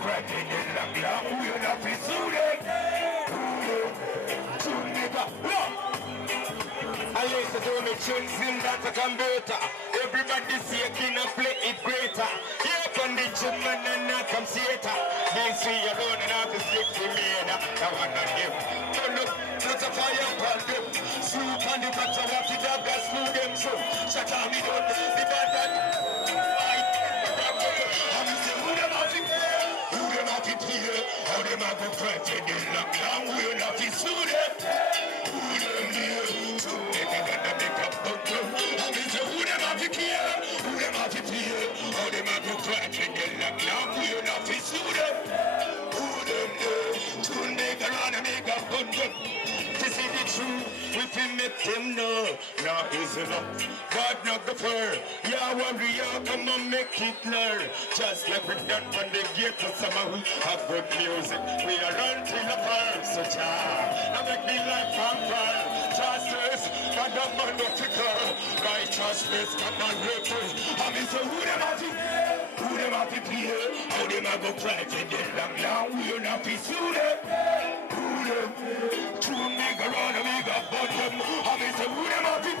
crack in the long, we're not be suited. To nigga, look. I listen to me tunes in that computer. Everybody say can play it greater. Here come the gentleman and I come theater. They see you alone and I have to slip to me and I want to give. So look, put a fire upon them. Swoop on the back of the dog and slew them so. Shut up me down, the bad that. I'm say who them have it here? Who them have it here? How them have to crack in the long, we're not be suited. Who them here? So they gonna make up for them. I'm say who them have it here? Who them have it here? How them have to crack in the long, we're not be suited. Who them here? To make around and make up for them. This is the truth, we can make them know. Now is enough, God not the fur. Yeah, warrior, come on, make it learn. Just like we done when they get to summer, we have good music. We are on till the first, so child. I make me life from fire. Justice, God of my notical. Righteousness, come on, repose. I mean, so who them have it? Who them have it here? How them have go cry to get long, long, we'll not be suited. Who them? To make around and make up for them. I mean, so who them have it?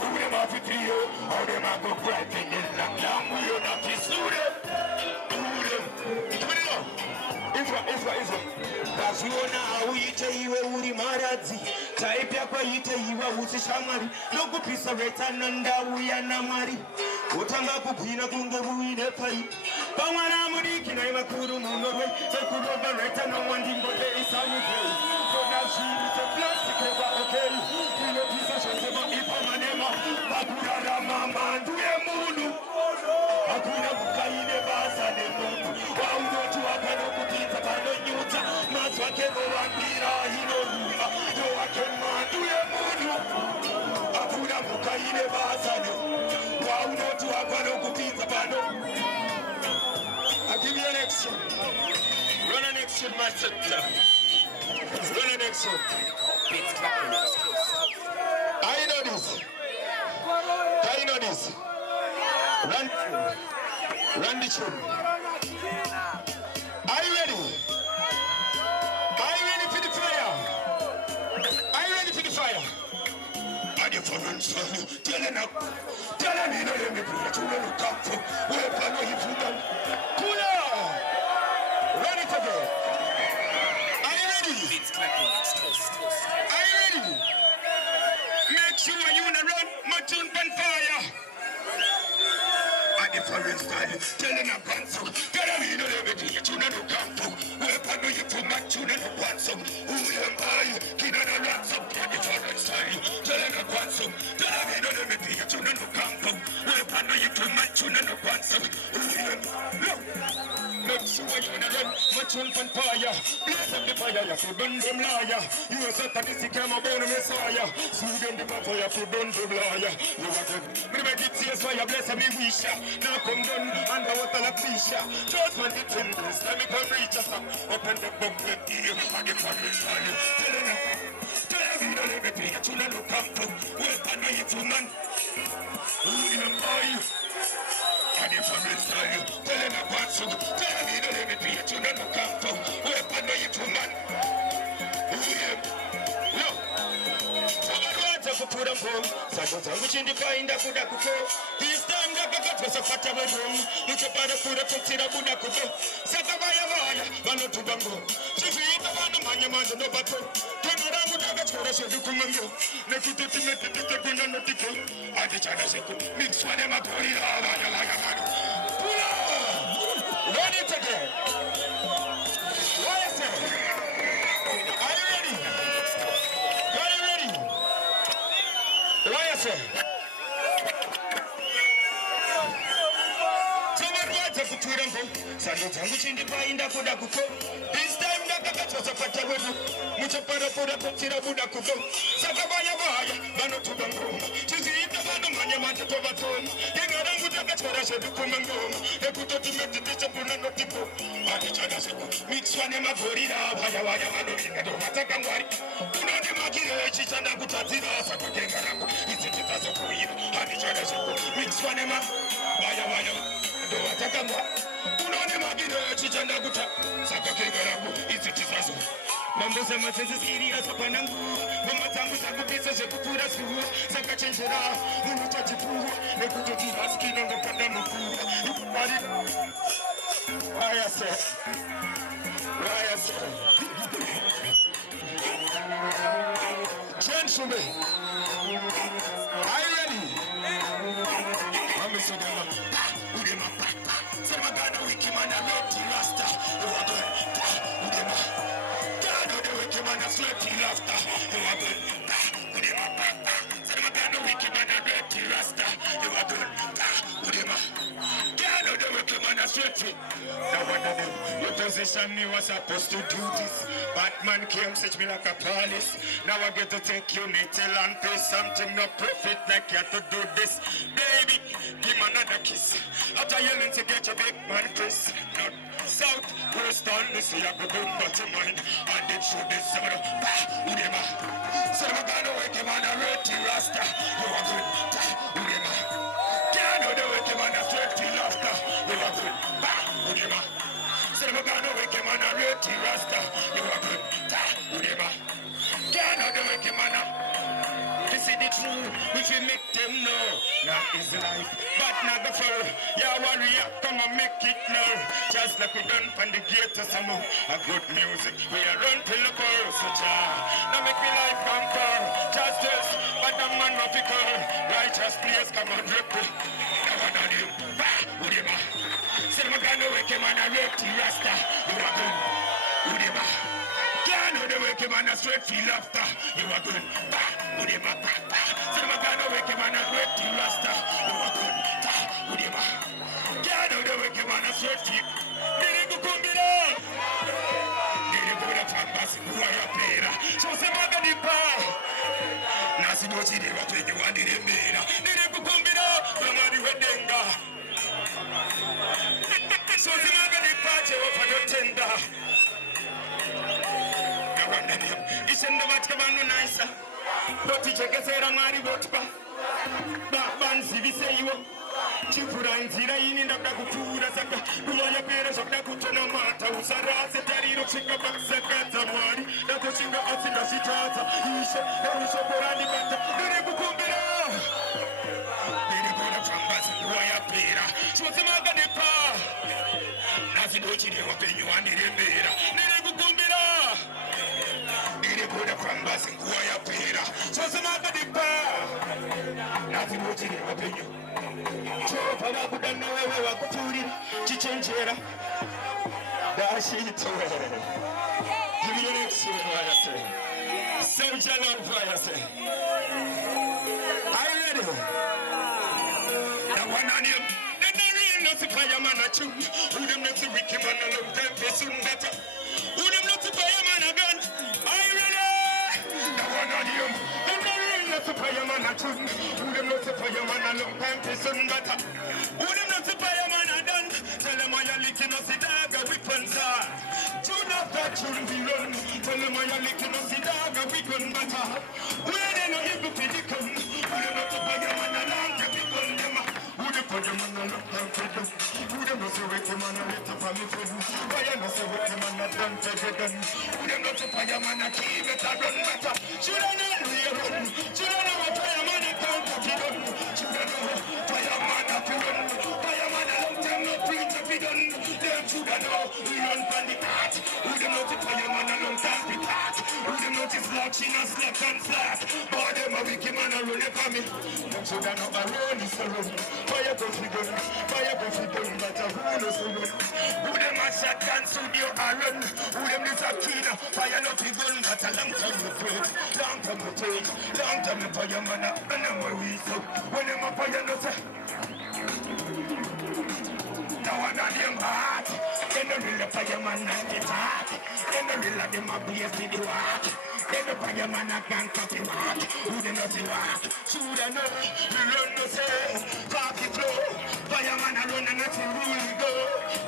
Who them have it here? How them have go cry to get long, long, we'll not be suited. Who them? Put it up. Israel. Kaziona auite iwe uri maradzi taipya kwaite iwe uti shamwari nokupisa retana ndau yana mwari utanga kugwina kunge uine pai pamwana mudiki nai makuru munorwe sekurova retana wandimbote isamukei kona zvinhu seplastic eva okei inopisa zvosema ipamanema pakurarama mandu emunhu hakuna kukaine basa nemunhu waunoti wakanokupinza panonyudza mazwa kenovambira inoruma yowake mandu emunhu hakuna kukaine basa nemunhu waunoti wakanokupinza pano. I'll give you an action. Run an action, my sister. Run an action. I know this. I know this. Run the tune. Are you ready? Are you ready for the fire? Are you ready for the fire? Are you for run, son? Tell him you know let me pray to the come for. Where can you put them? Cooler! Run it again. Are you ready? Are you ready? Make sure you run my tune on fire. Different style, telling a pencil. Tell them you know everything, you know the campo. Weapon do you for my tune and the ransom. Who am I? Kid on the ransom. Different style, telling a ransom. Tell them you know everything, you know the campo. Weapon do you for my tune and the ransom. Who am I? Make sure you know run my tune on fire. Blaze up the fire, you feel burn them liar. You are Satanistic, I'm a born Messiah. Sue them the fire, you feel burn them liar. You are good. Remember the tears, so you bless me, wish ya. Now come down underwater like fish. Just when it's in this, let me come reach us up. Open the book, let me hear. I get what we tell you. Tell them you don't let me pay you to the look up. Weapon on you, man. Who am I? I get what we tell you. Tell them I want to. Tell them you don't let me pay you to the look up. Weapon on you, man. Who am I? Look. Kupura phone sako zangu chindipainda kuda kuko this time ndakakatwa safata werum nikapara kura kutsira buda kuko saka vaya vanotuba ngo chizviita vanhu mhanyamanda nobato tono rangu ndakatwara zvedukumango nekuti tinotitite kuna notiko hatichada seku mixwa nemapori avaya vanhu pula run it again. What is it? Are you ready? Are you ready? What is it? Sando zangu chindipainda kuda kuko this time ndakakatwa pata wedu muchapara pora kutsira buda kuko saka vaya vanotuba ngoma chiziita vanhu mhanyamata tovatoma yengarangu takatwara zvedukuma ngoma ekutoti medhiticha puna notipo hatichada seku mixwa nemagorira vaya vanoringa ndovataka ngwari unondimakire chichanda kutadzira sakotenga rangu izichita sokuira hatichada seku mixwa nema vaya ndovataka ngwari unone magire chichanda Sagaguta, Sagakegarabu, is it Jesus? Mambo sema sisi siria sapana nguo mama tangu sakupisa shekupura suo sakachenjera munu tachipuo nekutojiva skina ngopanda mkuu Why I say gentlemen, are you ready? I'm so down. Udema, Samagana Wikimana Loti Rasta, the Wagon, Udema, Gano the Wikimana Slutty Rasta, the Wagon, Udema, Samagana Wikimana Loti Rasta, the Wagon, Udema, Gano the Wikimana Slutty. Now one of them, your position me was supposed to do this. Batman came, set me like a police. Now I get to take unity and pay something no profit like you have to do this. Baby, give me another kiss. After yelling to get your big man Chris. North, south, west, on this year, go boom, but your mind. I did show this summer. Udema. So I'm gonna wake him on a dirty rasta. You are good. Udema. Can't know the wake him on a dirty rasta. You are good. Udema. So I'm gonna wake him on a dirty rasta. You are good. Udema. Can't know the wake him on a. This is the truth, if you make them know, not is life, but not the fur. Yeah, warrior, come and make it now. Just like we done from the gate to some more. A good music, we are run till the chorus. Now make me life conquer. Justice, but the man of the color. Righteous place, come on, drip it. Now I know you. Udema. Say my God, no wake him on a dirty rasta. You are good. Udema. Can't know the wake him on a straight feel after. You are good. Udema. Say my God, no wake him on a dirty rasta. You are good. Udema. Can't know the wake him on a straight feel. Did you come below? Did you go to Fampas? Who are your player? So say my God, the power. Nasi no chidi wa pegi wa dire mera. Did you come below? Ramadi wedenga. So say my God, the power for your tender. Isenda batkabanu naisa Doti chekesera mwari botpa Bansi viseyo Chipura nzira ini ndabda kupura saka Kuloya pere shokda kutona mata Usarase tariro chika baksakata mwari Dato chinga asinda shitata Ishe, erisho porani bata Nire kukumbira Nire kona fambasi Uwaya pera Chwase maga nepa Nasi dochine wapenyu wanire mera Nire kukumbira Nire kona fambasi Uwaya pera Chwase maga nepa Nasi dochine wapenyu Chopa wakudana wewe wakuturi Chichenjera Dashitowe Give me the next one, what I say. Soldier Lord, what I say. Are you ready? Now one on him. Then the real not to fireman a chew. Who them not to wicked man a love them for soon better. Who them not to fireman a gun. Are you ready? Now one on him. Then the real not to fireman a chew. Who them not to fireman a love them for soon better. Who them not to fireman a gun. Tell them I am licking us the dog a weapons are. June after June we run. Tell them I am licking us the dog a weapon matter. Where they know you be the gun. Who them not to fireman a long to be gun them. Who the fireman a long to be gun. Who them not to wake him on a little family friend. Why you not to wake him on a done to the gun. Who them not to fireman a keep it a run matter. Should I know we run. Should I know what fireman a count to be done. Should I know fireman a to run. Fireman a long time not free to be done. Them should I know we run from the heart. Who them not to fireman a long time be part. Who them not to slouching and slack and flat. But them a wicked man a run for me. Them should I know a run is a run. Fire go for gun. Fire go for gun. But a who knows a run. Who them a shotgun studio a run. Who them is a kid. Fire not for gun. But a long time we wait. Long time we take. Long time we fireman a run and we so. When them a fire not a now one of them hot. They don't really fireman not get hot. They don't really them a blaze with the walk. They don't fireman a can't cut the walk. Who them not the walk? Should I know? We run no say. Party flow. Fireman a run and not the rule go.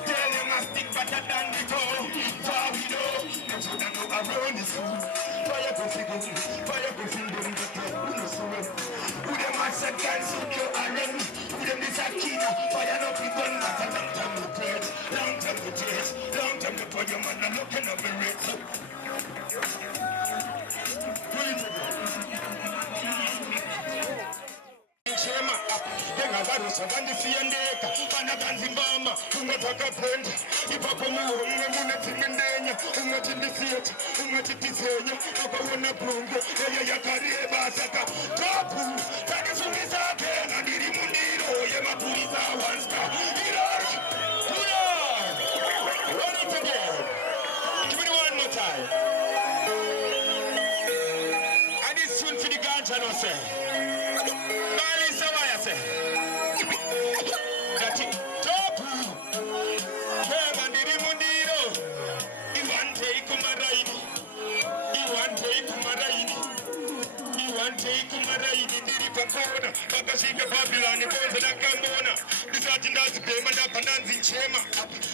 Tell them a stick better than the toe. Far we know. Them should I know a run is soon. Fire go for gun. Fire go for gun. Who knows who run? Who them a shotgun studio a run. Who them is a kid. Fire not for gun. But a long time we play. Long time we chase. Long time your man are looking at me rich. Chema, denga varusa vandisiyendeka vana kanzimbama umwe takapenda ipapo muhomwe munetimendenya umwe tindisiyeta umwe titizenya akaona bungo eyo yakareba saka topu takisungisa pena ndiri mundiro yemapurisa wanska irori puyar run it again. Give me one more time. And it's soon to the ganja no say. Bakashika Babylon, bonza dakamona ndisati ndazibhema ndapandanzi chema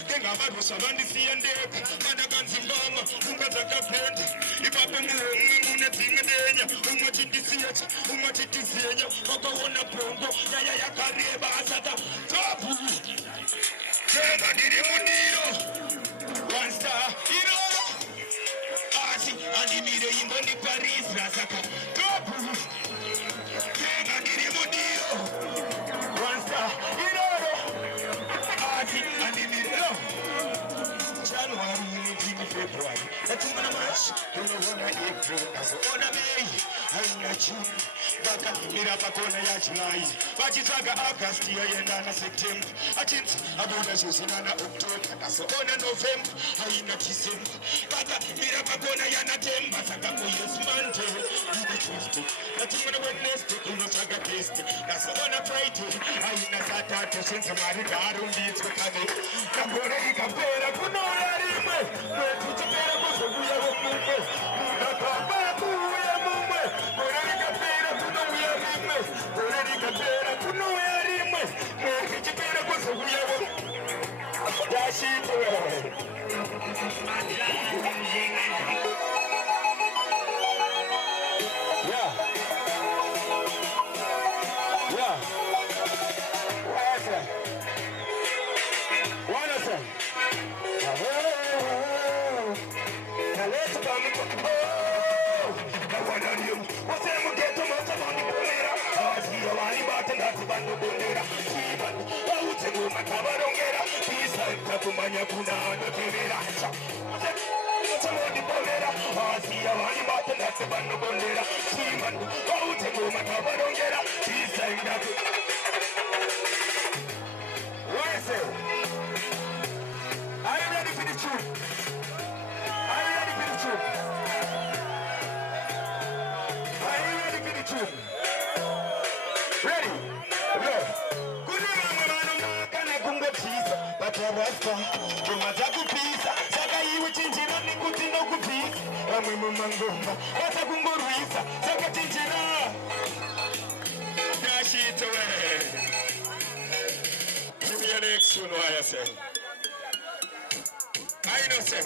ngengavarusa vandisiyendeka mandakanzimbama pfungwa dzakapenda ipapo muhomwe mune dzimwe denya umwe tindisiyeta umwe titizenya wakaona bongo nyaya yakareba asata topu chema ndiri mundiro one star iroro asi andimire imbo ndi Paris rasaka topu chema ndiri mundiro one star iroro asi andimire January, February, that's when I'm March, April, that's on a May, I'm not June, Baka, Mirapakona, July, Bajisaga, August, and Anna September, I think about the Susanna October, that's on a November, I'm not December, Baka, Mirapakona, Yana Temba, Sakapo, yes, Monday, Tuesday, that's when I Wednesday, Kunosaga Tuesday, that's on a Friday, I'm not Saturday, since I'm a Ricardo, it's a Kane, Kamboreka, Kapera, Kuno, tuchipera kuzobuya womumwe mudakambara kuuya mumwe murerekapera kunouya rimwe murerekapera kunouya rimwe mukichipera kuzobuya yashitowe kumanya kuna notevera Somebody bolera Asia wani bata that's bando bolera Siman Baute kuma kabarongera Pisa indaku What is it? Are you ready for the truth? Are you ready for the truth? Are you ready for the truth? Ready? Ready? Batarasta, kumatakupisa, saka iwe chinjira nikuti nokupisa, amwe mumangomba, bata kungoruisa, saka chinjira. Yashito we. Give me an next one, why I say. I know say.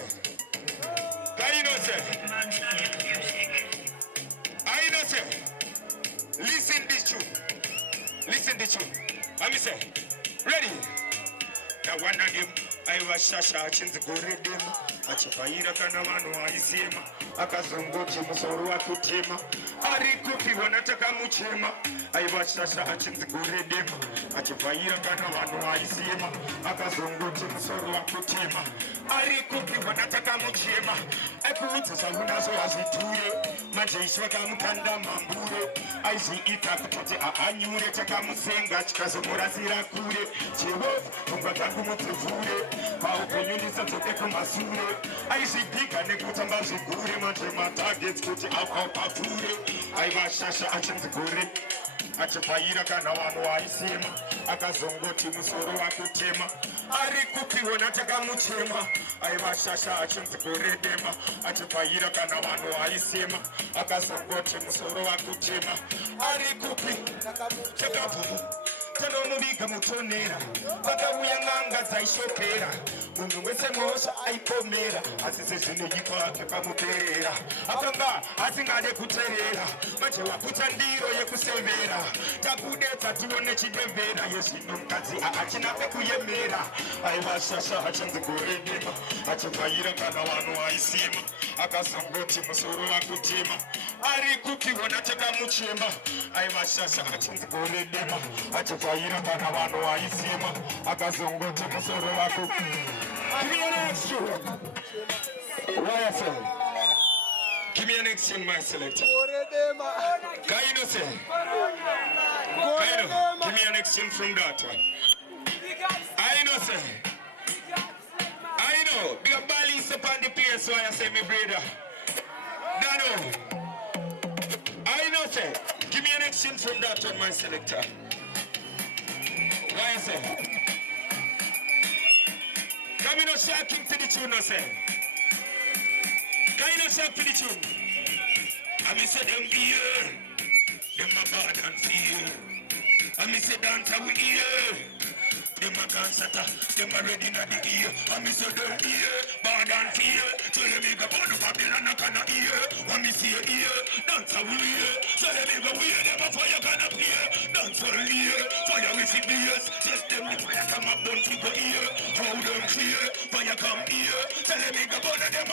I know say. I know say. Listen this tune. Listen this tune. Let me say. Ready? Na wana dem aiwa shasha achinzi gore dem achipaira kana vanhu vaisema akazongoti musoro wakutema ari kupi wanataka muchema aiwa shasha achinzi gore dem achipaira kana vanhu vaisema akazongoti musoro wakutema ari kupi wanataka muchema akuudza zvaunazvo hazviture majeshi vakamukanda mambure aizviita kutoti ahanyure takamusenga chikazomurasira kure jehovha pfungwa dzangu mudzivhure paupenyu ndisadzode kumasure aizvipiga nekutamba zvigure manje matagets kuti apapapfure aivashasha achinzi gore achipaira kana vanhu vaisema akazongoti musoro wakutema ari kupiona takamuchema aivashasha achinzi gore dema achipaira kana vanhu vaisema akazongoti musoro wakutema ari kupi chakapu tano mubika mutonera vakavuya ng'anga dzaishopera munhu wese mhosva aipomera asi sezvinonyika akamuperera akanga asingade kuteerera manje waputa ndiro yekusevera takudedza tione chidemvera yezvino mukadzi achina pekuyemera aivashasha achanzi goredema achibvaira kana vanhu aisima akazongoti musoro vakutema ari kupiwana takamuchema aivashasha achanzi goredema achibvaira kana vanhu aisima akazongoti musoro vako. Give me an action. YFL. Give me an action, my selector. Kaino say. Kaino. Give me an action from that one. I know say. I know. Big up balance upon the place, so I say, my brother. Dano. I know say. Give me an action from that one, my selector. YFL. Come in, shocking to the tune, no say. Come in, shock to the tune. I mean, say them here, them a bad and feel. I mean, say dance we here, them a dancata, them a ready na the ear. I mean, say them here, bad and feel. So they make a band of Babylon and can ear. I mean, see here, dance we here. So they make a weird, them a fire can appear. Dance for here, fire with the beers. Just them the fire come up, don't figure here. How them clear, fire come here. Tell them make a band of them a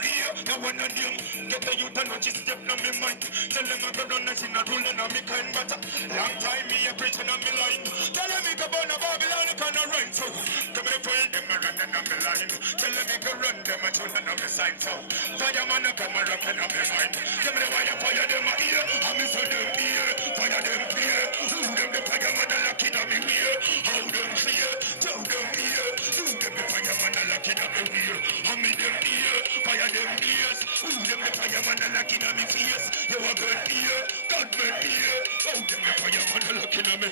here. No one of them, get the youth and watch it step on me mind. Tell them I got on a sin, I don't know me kind, but long time me a preaching on me line. Tell them make a band of Babylon, I can't run so. Come and find them a running on me line. Tell them make a run them a tune on me side so. Fireman a come a rockin' on me mind. Tell me why you fire them a ear. I miss them here, fire them clear. Who them the fireman a lock it on me ear. How them clear, tell them here. Who them the fireman a lock it on me ear. I mean them ear, fire them ears. Who them the fireman a lock it on me face. You a good ear, God man ear. How them the fireman a lock it on me.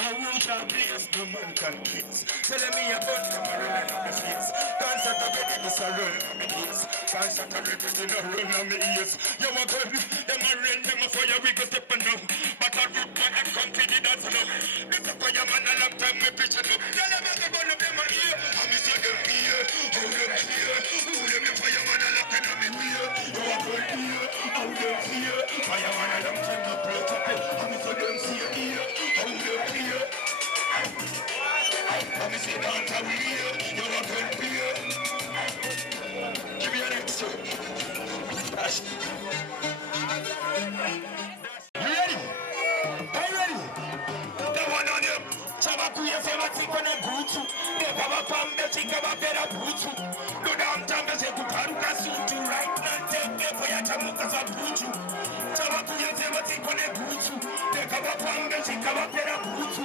I will shall blaze, no man can kiss. Tell me about them a running on me face. Can't start a baby, this a run on me ears. Can't start a baby, this a run on me ears. You a good, them a rain, them a fire, we go step on them. But I root by them country, they dance on them. This a fireman a long time, me preaching them. Tell them about them a ear. I miss them ear, how them clear. Who them the fireman a locking on me ear. You a good ear, how them clear. Fireman a long time, me blow up it. I miss them see ear, how them clear. Let me see dance how we here. You're a good beer. Give me an extra. You ready? Are you ready? The one on you. Chabakuya Sevatikana Butu. The Baba Pamba Chikaba Pera Butu. No down Tamba Sekuparuka Sutu. Right now, take me for your Tamuka Butu. Chabakuya Sevatikana Butu. The Baba Pamba Chikaba Pera Butu.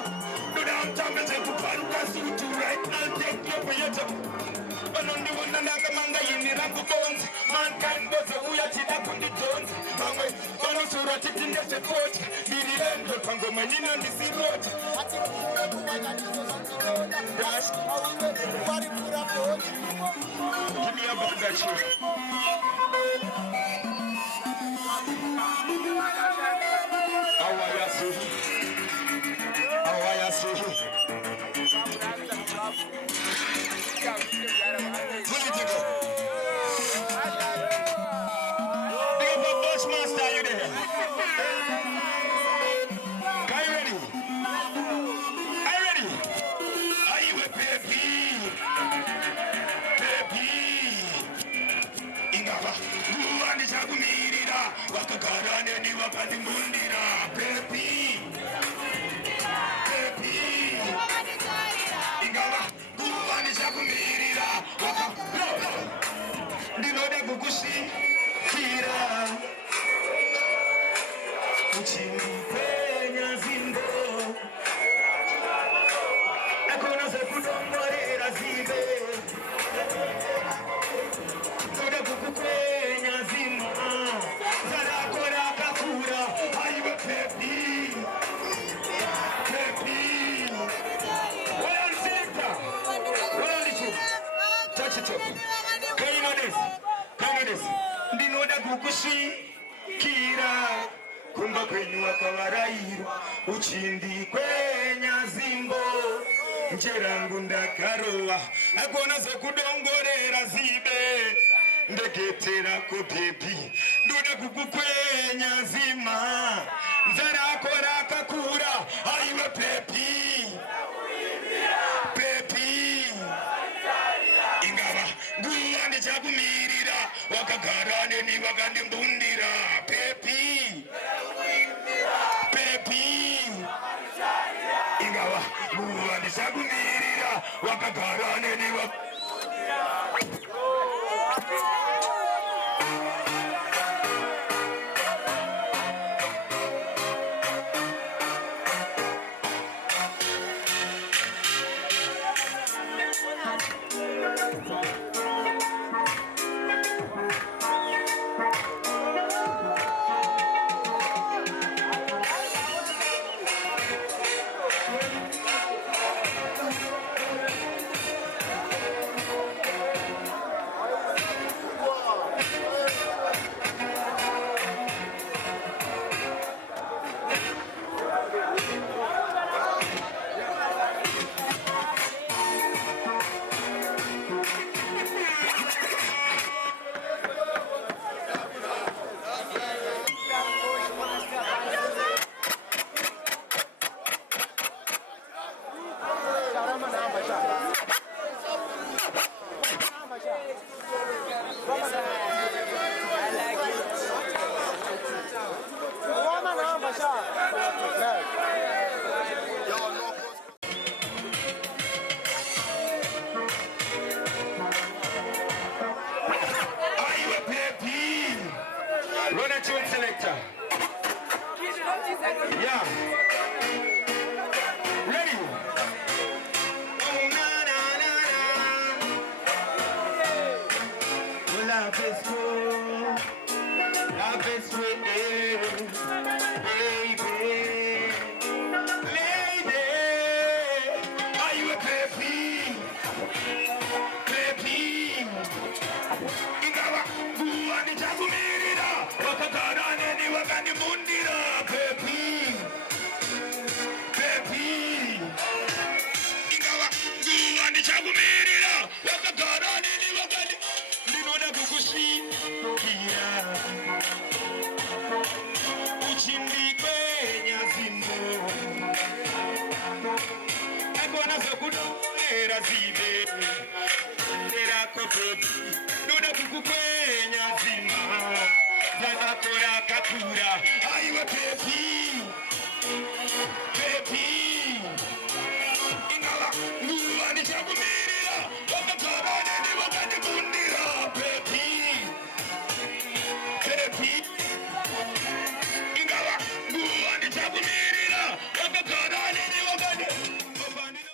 No down Tamba Sekuparuka Sutu. Right now, take me for your Tamuka. But on the one that I manga in the Rambo bones, mankind was a Uya Chida Kundi Jones. Mangwe, Bono Sura Titin the support. Did it end the Pango Manina on the sea road? I think you know what I do on the road. Dash, I will let everybody put up road. Give me a bag that you. How are you, sir? Wakakarane ni wakati mundira baby ingawa kuwanisha kumirira ndinoda kukushikira uchindipenya zimbo akona sekudongorera zimbe kuda kukupenya zimbo ndinoda kukushikira kumba kwenyu akavarayirwa uchindi kwenyazimbo njerangu ndakarova agona zokudongorera zibe ndeketera kubhebi ndoda kukukwenya zima nzarako rakakura aiwe pepi pepi ingava nguva ndichakumirira wakagara neni vakandimbundira pepi pepi ingava nguva ndichakumirira wakagara neni Run a tune selector. Yeah. Ready? Oh, na na na na. Love is good. Love is sweet, baby. Lady, are you a baby? Baby. Ingawa, buwa ni chakumirira. Wakagara neni wakandimundira, baby. Baby. Ingawa, buwa ni chakumirira. Wakagara neni ndinoda kukushikia. Uchindi kwenyazimbo. Agona zokudongera zibe. Nerako baby. Ndoda kukukwenya Zanakora kakura aiwe pepi pepi ingala nguva ndichakumirira wakagara neni wakandibundira pepi pepi ingala nguva ndichakumirira wakagara neni wakandibundira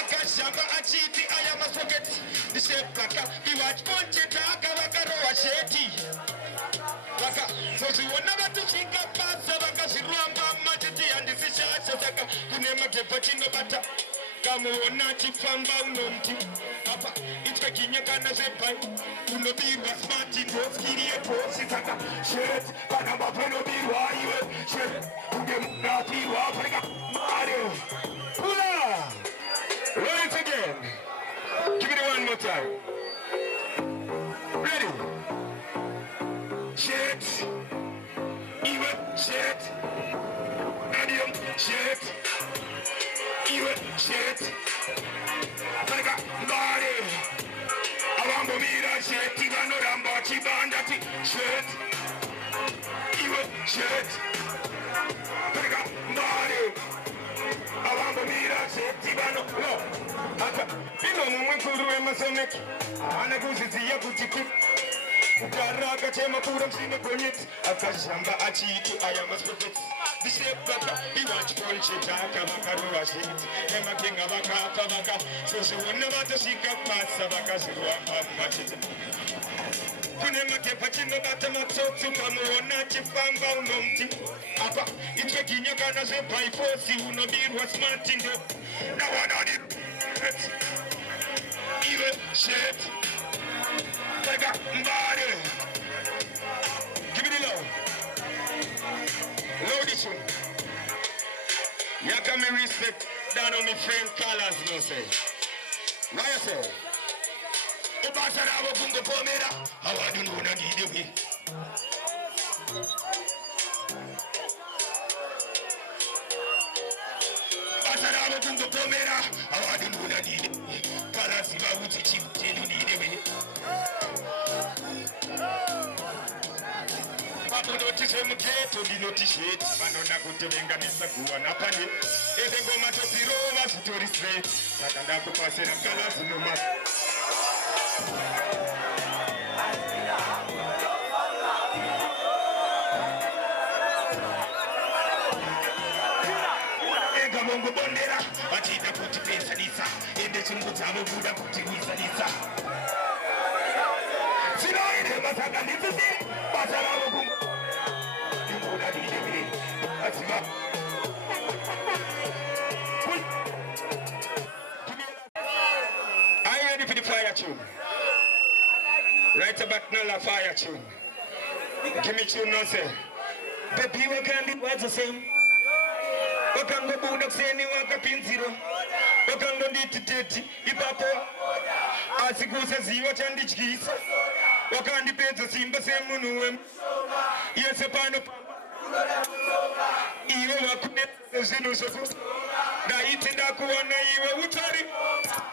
akashamba achiti aya masoketi ndishepaka iwachponcheta vakarowa sheti vaka zozviona vatusvika basa vakazviramba matiti handisi shasha saka kune magepa chinobata kamuona chifamba unomti apa itwekinyekana zvepai unobirwa smati ndoskiri yeposi saka shet kana mapenobirwa iwe shet unge munapirwa parika mare pula. Run it again. Give it one more time. Ready? Shit. Even shit. Medium shit. Even shit. Taka body. Awambo mira shit. Tigano ramba chibandati shit. Even shit. Taka body. Awambo mira shit. Tigano. Aka. Pino mumwe masemeki. Ana kuzitia kutiki. Ukaraka chema kura msine konyeti. Akashamba achiti aya maspoketi. Bishepaka iwachponchitaka vakaruwa shiti. Ema kinga vakapa vaka. Soshiwone vatashika pasa vakazirwa matiti. Kune makepa chinobata matsotsi pamuona chifamba unomti. Apa itwekinyakana zebaifosi unobirwa smart ndo. Nawanani iwe shit. Take a body. Give me the love. my friend Colors no say. What you say? Ubasara wakungo pomera. How I do know na need me. Ubasara wakungo pomera. How I do know na need me. Colors iba uti chip tenu need me. Papo notice mketo di notice. Manona kutebenga nisakuwa na pani. Eze ngoma topiro wa story straight. Nakanda kupase na Colors no mas. Ega mongo bondera. Achita kuti pesa nisa. Ende chungu chamo buda kuti wisa nisa. Sino ine masaka nitisi. Basara wakungo. Yunguda dide mire. Asiba. Are you ready for the fire tune? Right about now, fire tune. Give me tune now, say. Baby, what can be what's the same? What can go book say ni waka pin zero? What can go need to take ipapo? Asikusa ziwa chandi chikisa. What can the pets simba same munuem? Yes, a pan of Iwe wakune zinu sofu. Na itenda kuwana iwe utari.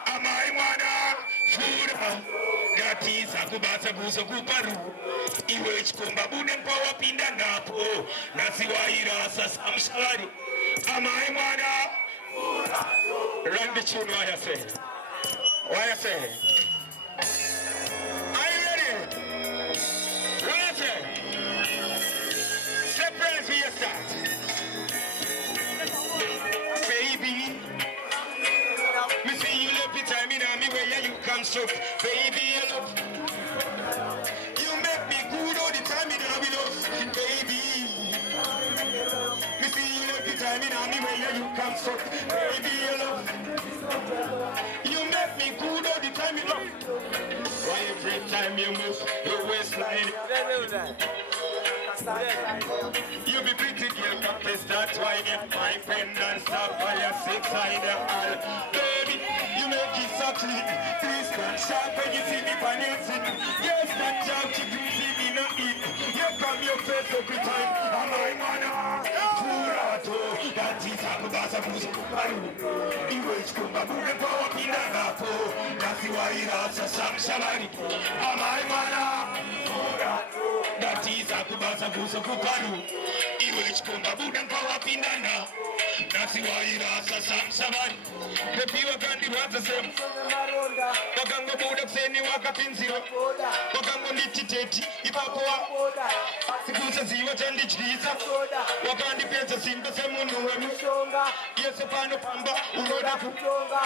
Amai mwana fura. Gatiza kubasa guso kuparu. Iwe chikumba bude mpawa pinda napo. Nasiwa irasa samshari. Amai mwana fura. Run the tune, what you say? What you say? Are you ready? What you say? Surprise for your start. Baby, me see you love the time in me where you come so. Baby, I love you make me good all the time in me love. Baby, me see you love the time in me where you come so. Baby, I love you make me good all the time in love. Why every time you move your waistline? You be pretty girl, contest, that's why my friend and stop by your six side all. Baby, you make it so clean. Please don't sharp when you see me financing. Yes, that job to greasy me not eat. You come your face every time. And I wanna Furato, that is a kubasa buzo kuparu. Iwech kumbabuke power pinagapo. That's why it's a sam shabari. And I wanna Furato. That is a kubasa buzo kuparu. Iwech kumbabuke power pinana. That's why it's a sam shabari. The people can't do the same. Wakango buda kuseni wakapinziro. Wakango nititeti ipapoa. Sikusa ziwa chandi chisa. Wakandi pesa simba semunu wemu. Yese pano pamba uroda kutonga.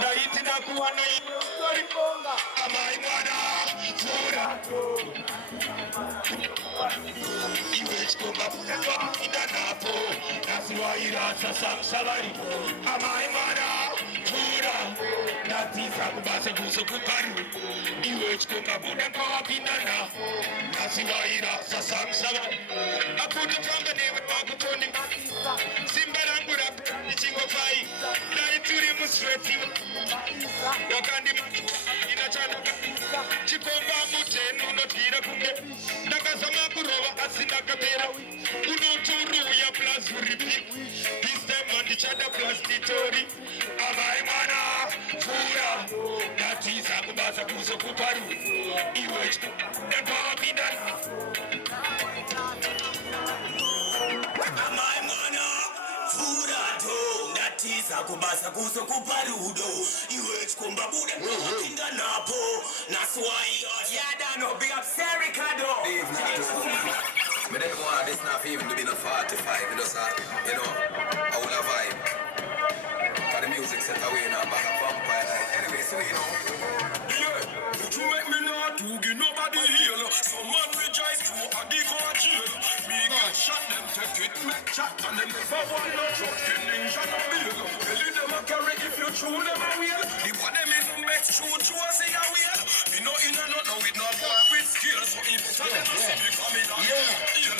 Na iti na kuwana itonga. Amai mwana furato. Iwech kumba buda inanapo. Nasiwa irasa samsabari. Amai mwana fura. Natisa kubasa guso kuparu. Iwech kumba buda kwa pinana. Nasiwa irasa samsabari. Apuno kamba newe wakutoni. Simba rangura nichingo fai. Na ituri musreti. Wakandi maki inachana. Chikomba mutenu notira kumbe. Nakasama kurowa asina kapera. Unoturu ya plus repeat. This time on each other plus titori. Amai mana fura. Natisa kubasa kuso kuparu. Iwech kumba pinana. Amai mana fura to. Natisa kubasa kuso kuparudo. Iwech kumba bude pinga napo. Naswai yada no big up Sericado. Me don't want this not even to be no 45. Just you know, I will have vibe. But the music set away now, but a vampire like anyway, so you know. Yeah, you make me not to give nobody heal. Some man rejoice to a give or jail. Me got shot, them take it, make chat, and them never want no truck, ninja no bill. Tell them a carry if you chew them a wheel. The one them even make chew a say a wheel. Me no in a no with no boy with skill, so if you tell them to see me coming on. Yeah.